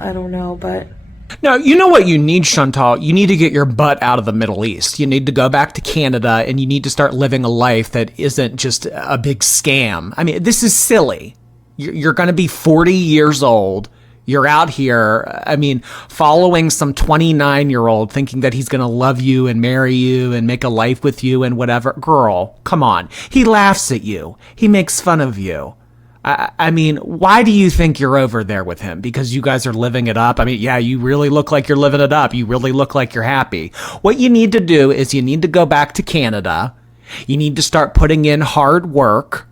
I don't know, but No, you know what you need, Chantal? You need to get your butt out of the Middle East. You need to go back to Canada and you need to start living a life that isn't just a big scam. I mean, this is silly. You're going to be 40 years old. You're out here, I mean, following some 29-year-old thinking that he's going to love you and marry you and make a life with you and whatever. Girl, come on. He laughs at you. He makes fun of you. I mean, why do you think you're over there with him? Because you guys are living it up? I mean, yeah, you really look like you're living it up. You really look like you're happy. What you need to do is you need to go back to Canada. You need to start putting in hard work.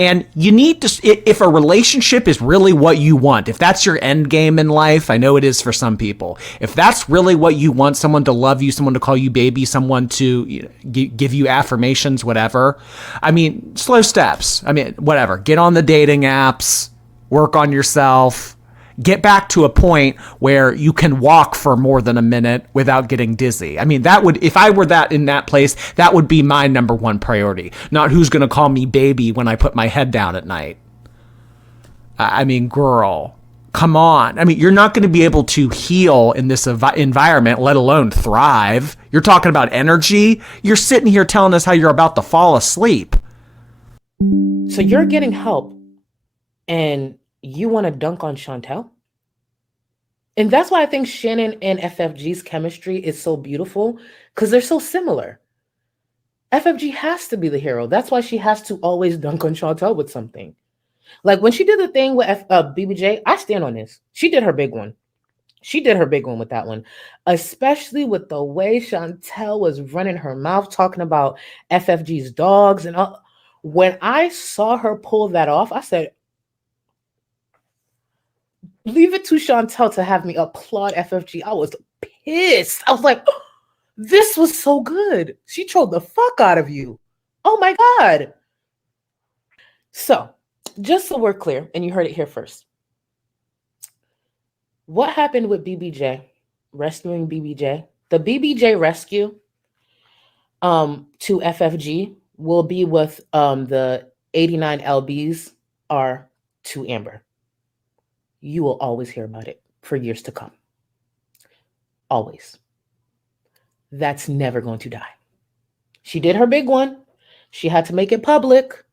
And you need to, if a relationship is really what you want, if that's your end game in life, I know it is for some people. If that's really what you want, someone to love you, someone to call you baby, someone to give you affirmations, whatever. I mean, slow steps. I mean, whatever. Get on the dating apps, work on yourself, get back to a point where you can walk for more than a minute without getting dizzy. I mean, that would, if I were that in that place, that would be my number one priority. Not who's going to call me baby when I put my head down at night. I mean, girl, come on. I mean, you're not going to be able to heal in this environment, let alone thrive. You're talking about energy. You're sitting here telling us how you're about to fall asleep. So you're getting help and you want to dunk on Chantel? And that's why I think Shannon and FFG's chemistry is so beautiful, because they're so similar. FFG has to be the hero. That's why she has to always dunk on Chantel with something. Like when she did the thing with BBJ, I stand on this. She did her big one. She did her big one with that one, especially with the way Chantel was running her mouth, talking about FFG's dogs. And all. When I saw her pull that off, I said, leave it to Chantel to have me applaud FFG. I was pissed. I was like, oh, this was so good. She trolled the fuck out of you. Oh my God. So, just so we're clear, and you heard it here first. What happened with BBJ, rescuing BBJ? The BBJ rescue to FFG will be with the 89 LBs are to Amber. You will always hear about it for years to come. Always. That's never going to die. She did her big one. She had to make it public.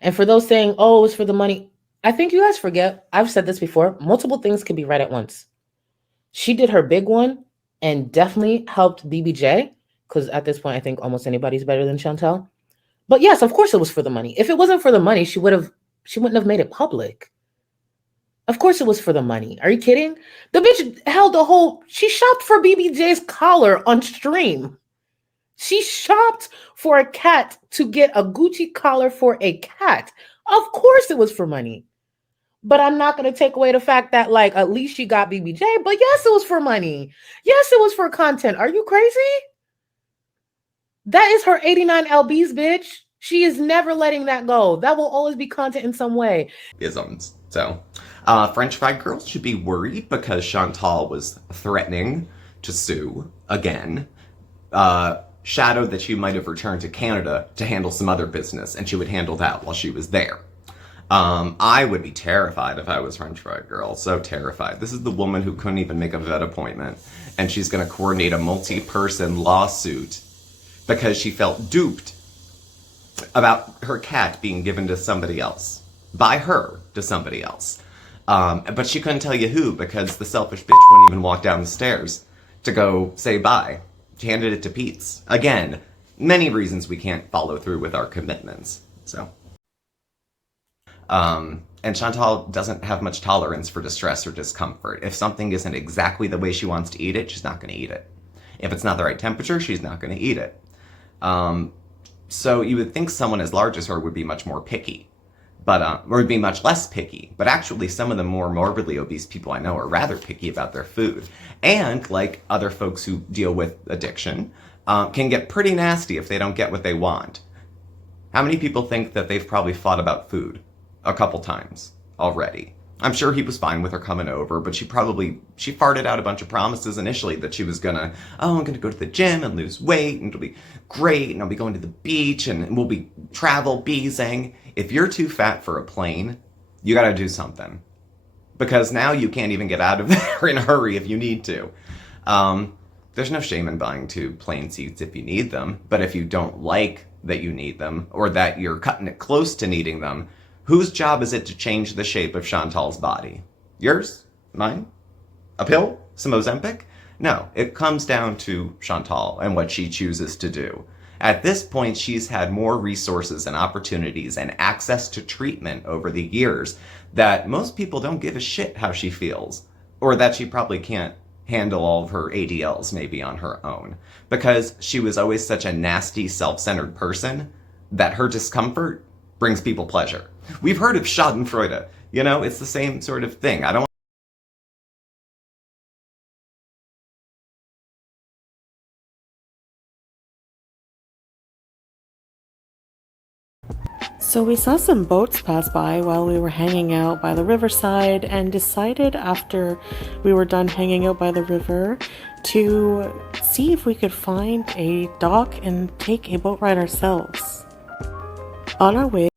And for those saying, oh, it's for the money, I think you guys forget, I've said this before, multiple things can be right at once. She did her big one and definitely helped BBJ, because at this point, I think almost anybody's better than Chantel. But yes, of course it was for the money. If it wasn't for the money, she wouldn't have made it public. Of course it was for the money. Are you kidding? The bitch held she shopped for BBJ's collar on stream. She shopped for a cat to get a Gucci collar for a cat. Of course it was for money. But I'm not going to take away the fact that, like, at least she got BBJ. But yes, it was for money. Yes, it was for content. Are you crazy? That is her 89 LBs, bitch. She is never letting that go. That will always be content in some way. Isms. So, French fried girls should be worried because Chantal was threatening to sue again. Shadowed that she might have returned to Canada to handle some other business, and she would handle that while she was there. I would be terrified if I was French fried girl. So terrified. This is the woman who couldn't even make a vet appointment, and she's going to coordinate a multi-person lawsuit because she felt duped about her cat being given to somebody else. By her to somebody else. But she couldn't tell you who because the selfish bitch wouldn't even walk down the stairs to go say bye. She handed it to Pete's. Again, many reasons we can't follow through with our commitments. So. And Chantal doesn't have much tolerance for distress or discomfort. If something isn't exactly the way she wants to eat it, she's not going to eat it. If it's not the right temperature, she's not going to eat it. So you would think someone as large as her would be much more picky. But, or would be much less picky. But actually, some of the more morbidly obese people I know are rather picky about their food. And, like other folks who deal with addiction, can get pretty nasty if they don't get what they want. How many people think that they've probably fought about food a couple times already? I'm sure he was fine with her coming over, but she farted out a bunch of promises initially that she was gonna, I'm gonna go to the gym and lose weight, and it'll be great, and I'll be going to the beach, and we'll be travel beezing. If you're too fat for a plane, you gotta do something. because now you can't even get out of there in a hurry if you need to. There's no shame in buying 2 plain seats if you need them, but if you don't like that you need them, or that you're cutting it close to needing them, whose job is it to change the shape of Chantal's body? Yours? Mine? A pill? Some Ozempic? No, it comes down to Chantal and what she chooses to do. At this point, she's had more resources and opportunities and access to treatment over the years that most people don't give a shit how she feels, or that she probably can't handle all of her ADLs maybe on her own, because she was always such a nasty, self-centered person that her discomfort brings people pleasure. We've heard of Schadenfreude. You know, it's the same sort of thing. I don't So we saw some boats pass by while we were hanging out by the riverside and decided after we were done hanging out by the river to see if we could find a dock and take a boat ride ourselves. On our way,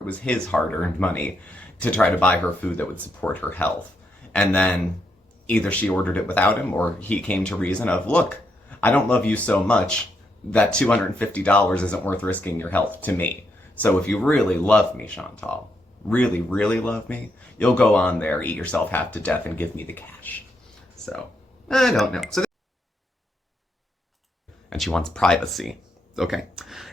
it was his hard-earned money to try to buy her food that would support her health. And then either she ordered it without him, or he came to reason of, look, I don't love you so much that $250 isn't worth risking your health to me. So if you really love me, Chantal, really, really love me, you'll go on there, eat yourself half to death, and give me the cash. So, I don't know. And she wants privacy. Okay.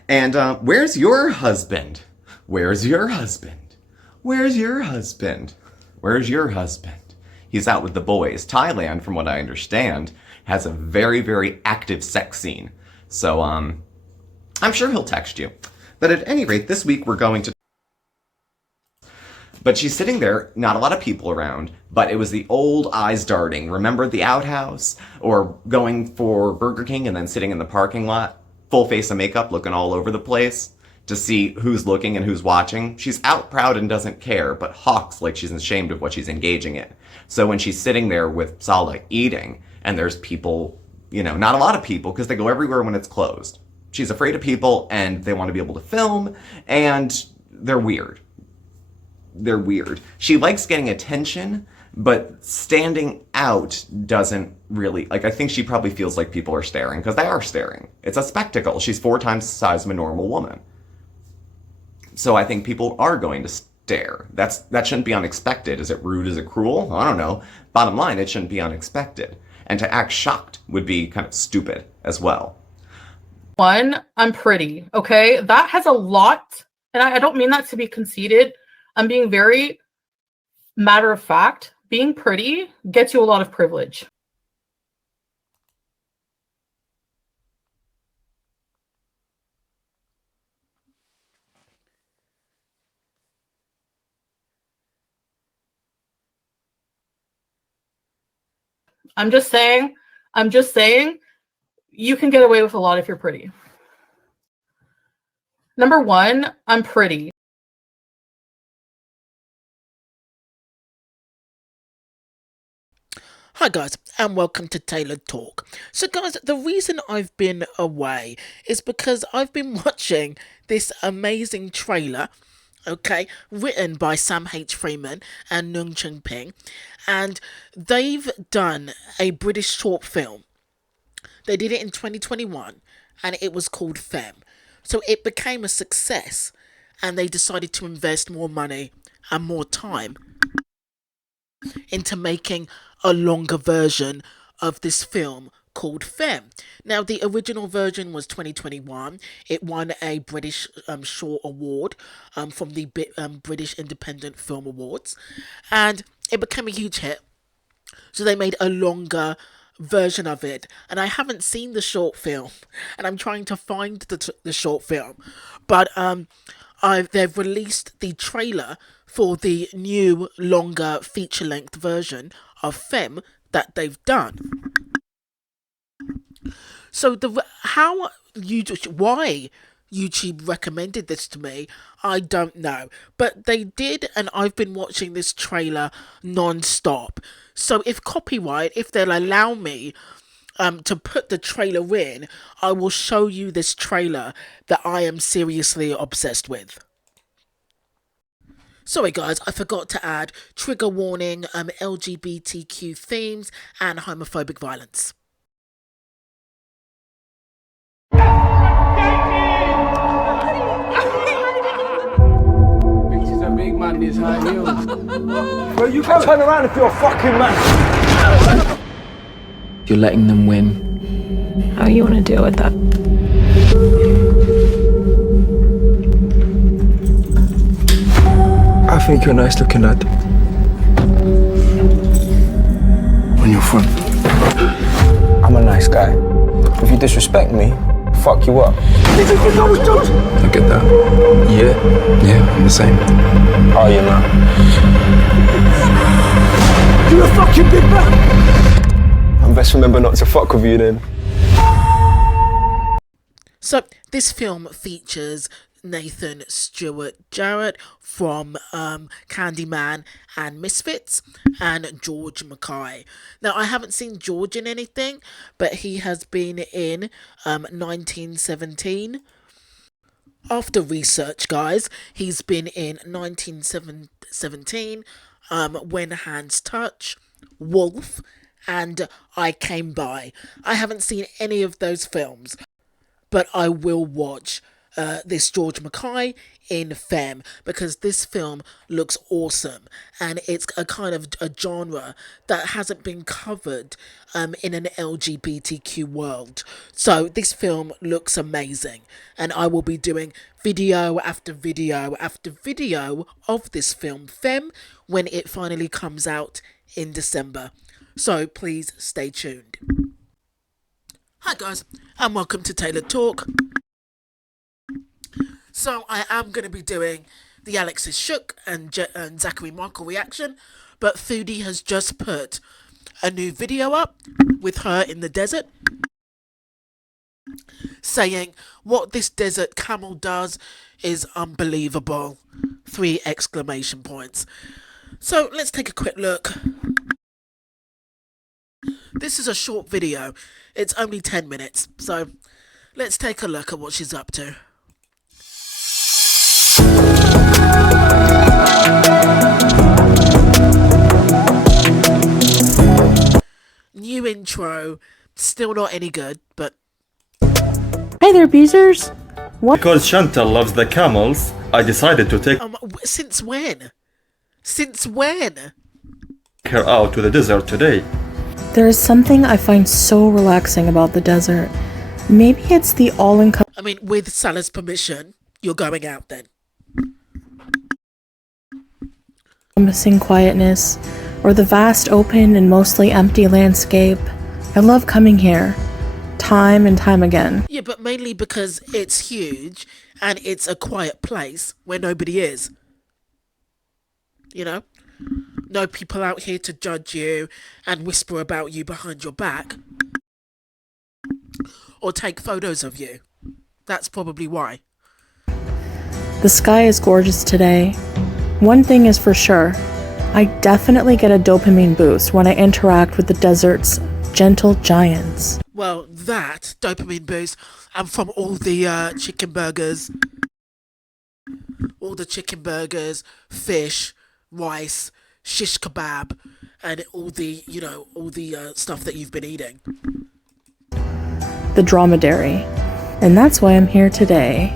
And where's your husband? Where's your husband? Where's your husband? Where's your husband? He's out with the boys. Thailand, from what I understand, has a very, very active sex scene. So, I'm sure he'll text you. But at any rate, this week we're going to... But she's sitting there, not a lot of people around, but it was the old eyes darting. Remember the outhouse? Or going for Burger King and then sitting in the parking lot, full face of makeup, looking all over the place to see who's looking and who's watching. She's out proud and doesn't care, but hawks like she's ashamed of what she's engaging in. So when she's sitting there with Sala eating, and there's people, you know, not a lot of people, because they go everywhere when it's closed. She's afraid of people, and they want to be able to film, and they're weird. They're weird. She likes getting attention, but standing out doesn't really... Like, I think she probably feels like people are staring, because they are staring. It's a spectacle. She's 4 times the size of a normal woman. So I think people are going to stare. That shouldn't be unexpected. Is it rude? Is it cruel? I don't know. Bottom line, it shouldn't be unexpected. And to act shocked would be kind of stupid as well. One, I'm pretty, okay? That has a lot, and I don't mean that to be conceited. I'm being very matter of fact. Being pretty gets you a lot of privilege. I'm just saying, you can get away with a lot if you're pretty. Number one, I'm pretty. Hi guys, and welcome to Tailored Talk. So guys, the reason I've been away is because I've been watching this amazing trailer, okay, written by Sam H. Freeman and Nung Ching Ping, and they've done a British short film. They did it in 2021, and it was called Femme. So it became a success, and they decided to invest more money and more time into making a longer version of this film called Femme. Now, the original version was 2021. It won a British Short Award from the British Independent Film Awards, and it became a huge hit. So they made a longer version of it, and I haven't seen the short film, and I'm trying to find the short film, but they've released the trailer for the new longer feature-length version of Femme that they've done. So why YouTube recommended this to me, I don't know, but they did, and I've been watching this trailer non-stop. So if they'll allow me to put the trailer in, I will show you this trailer that I am seriously obsessed with. Sorry guys, I forgot to add trigger warning, LGBTQ themes and homophobic violence. Bitches are big man in his high heels. Well, you can turn around if you're a fucking man. You're letting them win. How you want to deal with that? I think you're nice looking lad. On your front. I'm a nice guy. If you disrespect me, fuck you up. I get that. Yeah, I'm the same. Oh, you know. You're a fucking big man. I best remember not to fuck with you then. So, this film features Nathan Stewart-Jarrett from Candyman and Misfits, and George Mackay. Now, I haven't seen George in anything, but he has been in 1917. After research, guys, he's been in 1917, When Hands Touch, Wolf, and I Came By. I haven't seen any of those films, but I will watch this George Mackay in Femme, because this film looks awesome, and it's a kind of a genre that hasn't been covered in an LGBTQ world. So this film looks amazing, and I will be doing video after video after video of this film Femme when it finally comes out in December. So please stay tuned. Hi guys, and welcome to Taylor Talk. So I am going to be doing the Alexis Shook and Zachary Michael reaction, but Foodie has just put a new video up with her in the desert, saying what this desert camel does is unbelievable. 3 exclamation points. So let's take a quick look. This is a short video. It's only 10 minutes. So let's take a look at what she's up to. New intro, still not any good, but... Hi there, Beezers. What? Because Chantal loves the camels, I decided to take Since when? Since when? her out to the desert today. There is something I find so relaxing about the desert. Maybe it's the all-encompassing I mean, with Salah's permission, you're going out then. quietness, or the vast open and mostly empty landscape. I love coming here, time and time again. Yeah, but mainly because it's huge and it's a quiet place where nobody is. You know? No people out here to judge you and whisper about you behind your back. Or take photos of you. That's probably why. The sky is gorgeous today. One thing is for sure, I definitely get a dopamine boost when I interact with the desert's gentle giants. Well, that dopamine boost, and from all the chicken burgers, fish, rice, shish kebab, and all the, you know, all the stuff that you've been eating. The dromedary. And that's why I'm here today.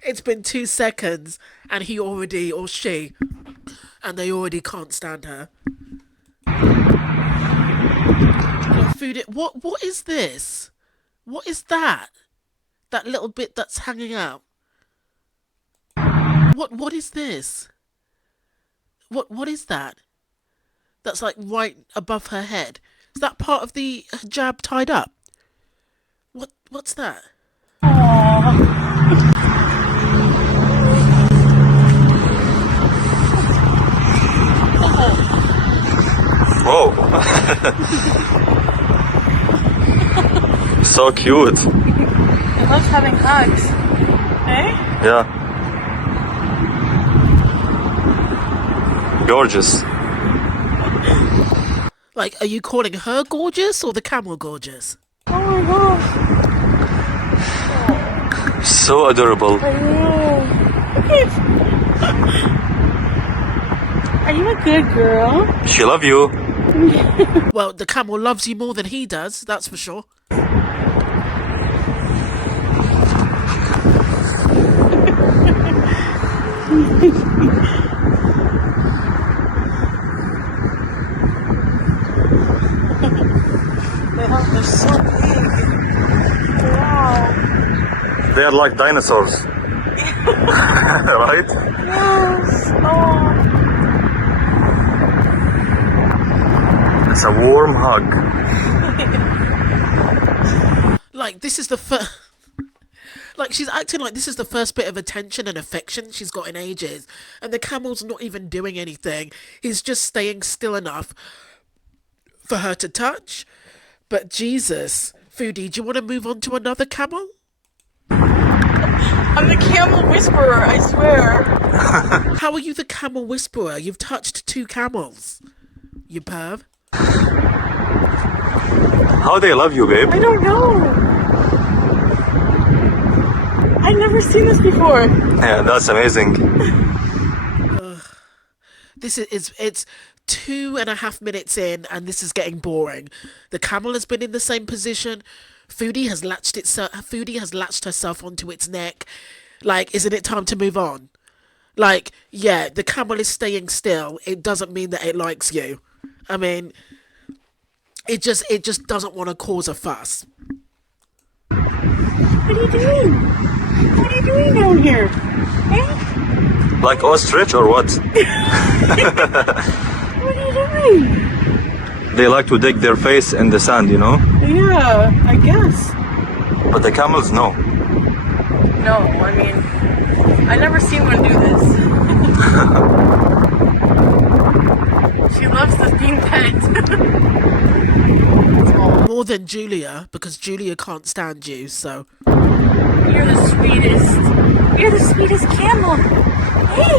It's been 2 seconds and he already, or she, and they already can't stand her. Food it. What is this? What is that? That little bit that's hanging out. What is this? What is that? That's like right above her head. Is that part of the hijab tied up? What's that? Whoa! So cute. He loves having hugs. Eh? Yeah. Gorgeous. Like, are you calling her gorgeous or the camel gorgeous? Oh my gosh. So adorable. I know. Are you a good girl? She love you. Well, the camel loves you more than he does, that's for sure. They're so big. Wow. They are like dinosaurs. Right? Yes. Oh. It's a warm hug. Like, this is the first... Like, she's acting like this is the first bit of attention and affection she's got in ages. And the camel's not even doing anything. He's just staying still enough for her to touch. But Jesus, Foodie, do you want to move on to another camel? I'm the camel whisperer, I swear. How are you the camel whisperer? You've touched 2 camels. You perv. How they love you, babe. I don't know. I've never seen this before. Yeah, that's amazing. It's 2.5 minutes in, and this is getting boring. The camel has been in the same position. Foodie has latched herself onto its neck. Like, isn't it time to move on? Like, yeah, the camel is staying still. It doesn't mean that it likes you. I mean, it just doesn't want to cause a fuss. What are you doing? What are you doing down here? Eh? Like ostrich or what? What are you doing? They like to dig their face in the sand, you know? Yeah, I guess. But the camels, no. No, I mean, I never seen one do this. She loves the being pet. More than Julia, because Julia can't stand you, so... You're the sweetest. You're the sweetest camel. Hey!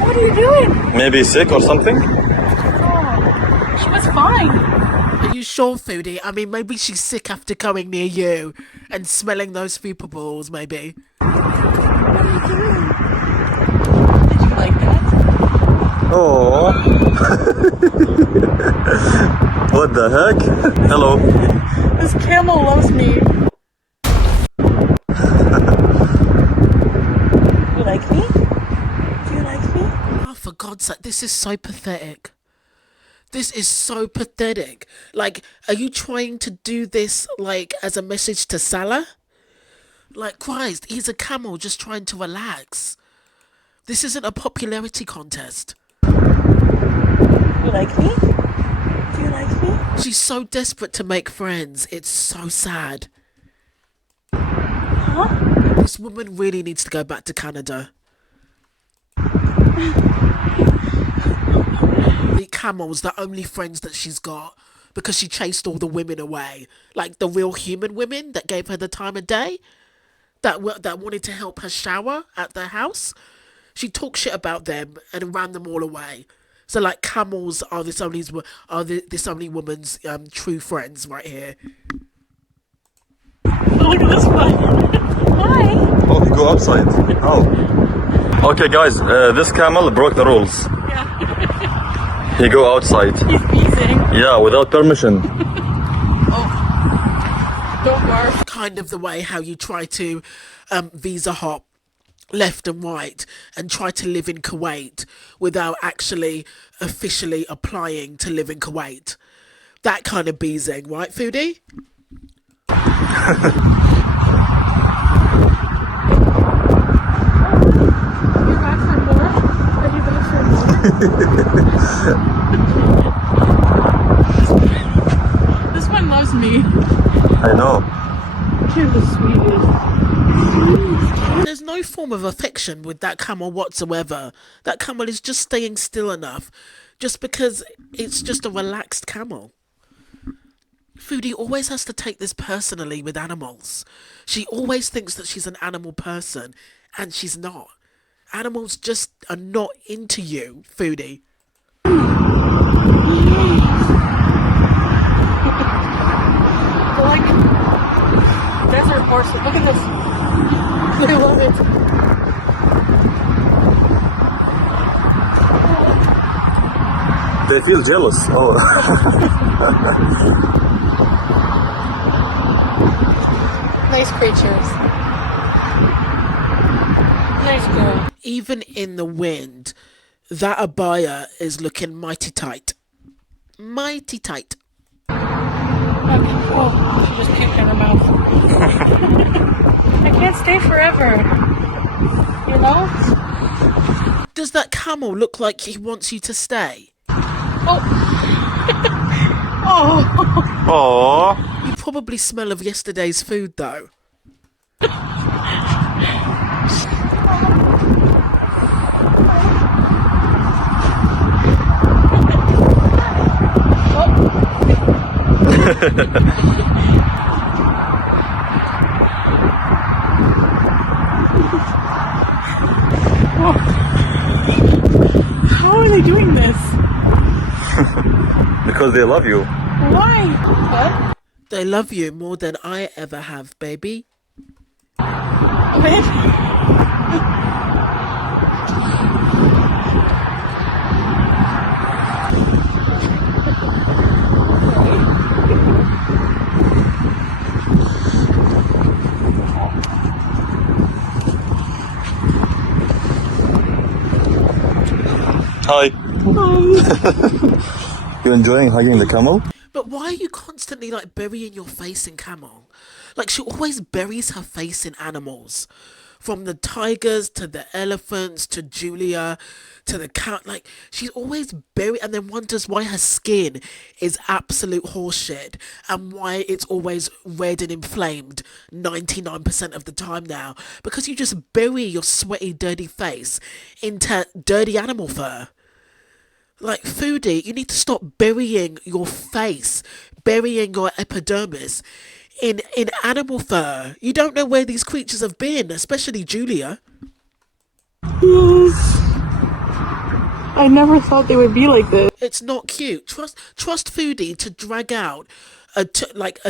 What are you doing? Maybe sick or something? Oh, she was fine. Are you sure, Foodie? I mean, maybe she's sick after coming near you and smelling those fupa balls, maybe. What are you doing? Did you like that? Oh. What the heck? Hello. This camel loves me. You like me? Do you like me? Oh, for God's sake, this is so pathetic. This is so pathetic. Like, are you trying to do this, like, as a message to Salah? Like, Christ, he's a camel just trying to relax. This isn't a popularity contest. You like me? Do you like me? She's so desperate to make friends. It's so sad. Huh? This woman really needs to go back to Canada. The camel's the only friends that she's got because she chased all the women away. Like the real human women that gave her the time of day, that wanted to help her shower at their house. She talked shit about them and ran them all away. So like camels are this only woman's true friends right here. Oh, look at this one. Hi. Oh, we go outside. Oh. Okay, guys, this camel broke the rules. Yeah. He go outside. He's wheezing. Yeah, without permission. Oh. Don't barf. Kind of the way how you try to visa hop left and right and try to live in Kuwait without actually officially applying to live in Kuwait. That kind of beezing, right, Foodie? You're back for more? Are you back for more? This one loves me. I know. You're the sweetest. There's no form of affection with that camel whatsoever. That camel is just staying still enough just because it's just a relaxed camel. Foodie always has to take this personally with animals. She always thinks that she's an animal person, and she's not. Animals just are not into you, Foodie. Oh, horses. Look at this. I love it. They feel jealous. Oh. Nice creatures. Nice girl. Even in the wind, that abaya is looking mighty tight. Mighty tight. Okay. Oh, she just puked in her mouth. I can't stay forever. You know? Does that camel look like he wants you to stay? Oh. Oh. Aww. You probably smell of yesterday's food though. How are they doing this? Because they love you. Why? What? They love you more than I ever have, baby. What? Hi. You enjoying hugging the camel? But why are you constantly like burying your face in camel? Like she always buries her face in animals. From the tigers to the elephants to Julia to the cat. Like she's always buried and then wonders why her skin is absolute horseshit and why it's always red and inflamed 99% of the time now. Because you just bury your sweaty, dirty face into dirty animal fur. Like, Foodie, you need to stop burying your face, burying your epidermis in animal fur. You don't know where these creatures have been, especially Julia. I never thought they would be like this. It's not cute. Trust Foodie to drag out a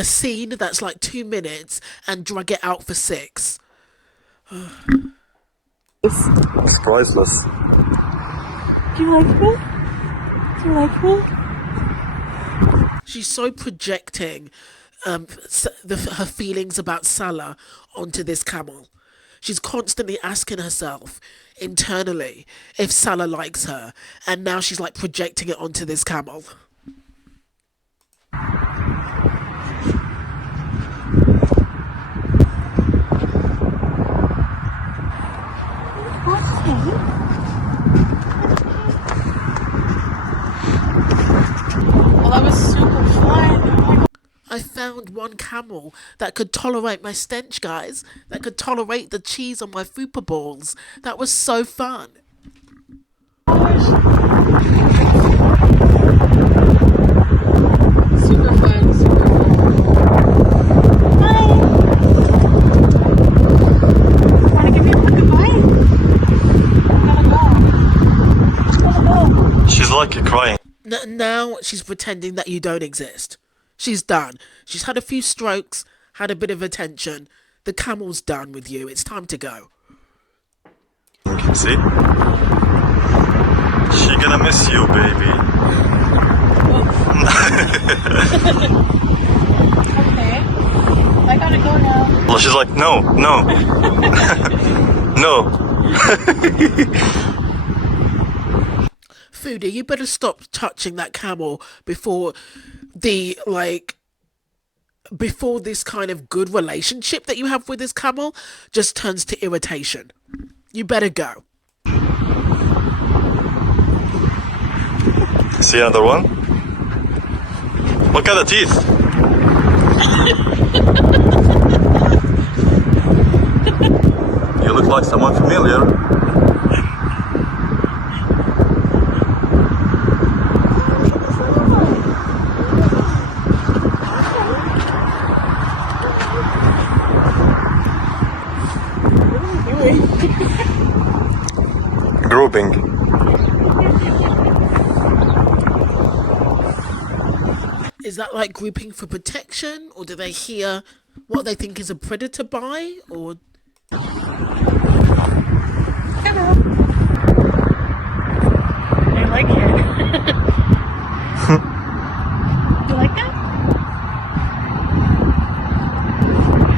scene that's like 2 minutes and drag it out for 6. It's priceless. Do you like me? Do you like me? She's so projecting her feelings about Salah onto this camel. She's constantly asking herself internally if Salah likes her, and now she's like projecting it onto this camel. Well, that was super fun. I found one camel that could tolerate my stench, guys. That could tolerate the cheese on my fupa balls. That was so fun. Super fun, super fun. Hi. Want to give me a goodbye? Gotta go. She's like crying. Now she's pretending that you don't exist. She's done. She's had a few strokes, had a bit of attention. The camel's done with you. It's time to go. You can see. She gonna miss you, baby. Okay. I gotta go now. Well, she's like, no. No. Foodie, you better stop touching that camel before this kind of good relationship that you have with this camel just turns to irritation. You better go. See another one? Look at the teeth. You look like someone familiar. Grouping. Is that like grouping for protection, or do they hear What they think is a predator buy, or... Hello. I like it. You like that?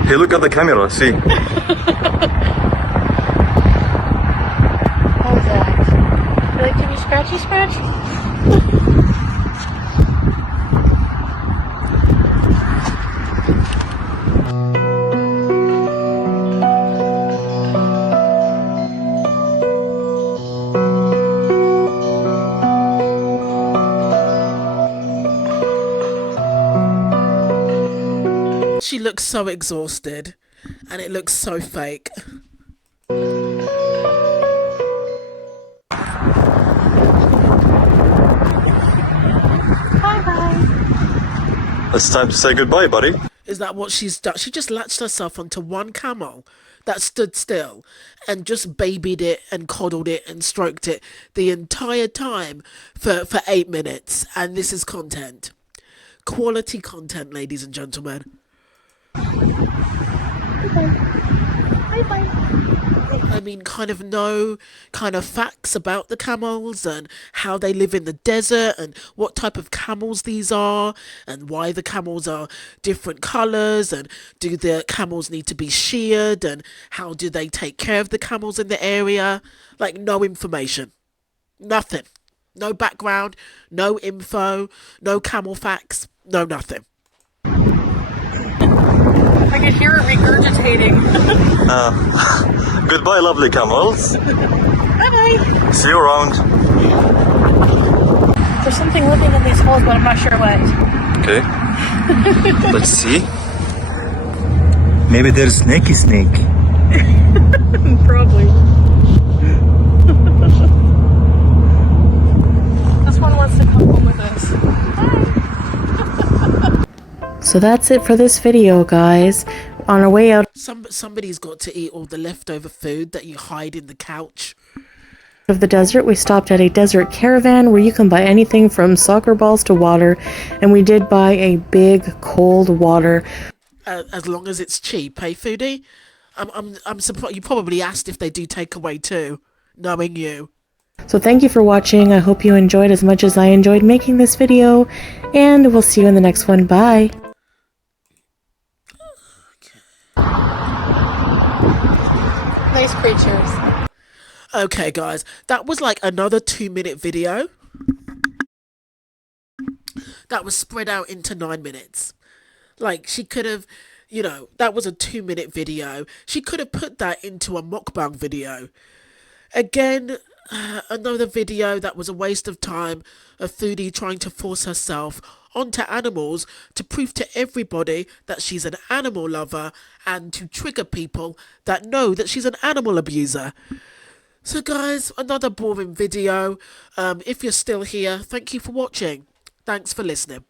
Hey, look at the camera, see? How's that? You like to be scratchy scratch? She looks so exhausted, and it looks so fake. It's time to say goodbye, buddy. Is that what she's done? She just latched herself onto one camel that stood still and just babied it and coddled it and stroked it the entire time for 8 minutes. And this is content. Quality content, ladies and gentlemen. I mean, kind of know kind of facts about the camels and how they live in the desert and what type of camels these are and why the camels are different colours and do the camels need to be sheared and how do they take care of the camels in the area. Like, no information. Nothing. No background, no info, no camel facts, no nothing. I can hear it regurgitating. Goodbye, lovely camels. Bye-bye. See you around. There's something living in these holes, but I'm not sure what. Okay. Let's see. Maybe there's snaky snake. Probably. This one wants to come home with us. So that's it for this video, guys. On our way out Somebody's got to eat all the leftover food that you hide in the couch. of the desert, we stopped at a desert caravan where you can buy anything from soccer balls to water, and we did buy a big cold water. As long as it's cheap, hey Foodie? I'm surprised you probably asked if they do takeaway too, knowing you. So thank you for watching. I hope you enjoyed as much as I enjoyed making this video, and we'll see you in the next one. Bye. Nice creatures. Okay guys, that was like another 2-minute video that was spread out into 9 minutes. Like, she could have, you know, that was a 2-minute video. She could have put that into a mukbang video. Again, another video that was a waste of time. A foodie trying to force herself onto animals to prove to everybody that she's an animal lover and to trigger people that know that she's an animal abuser. So guys, another boring video. If you're still here, thank you for watching. Thanks for listening.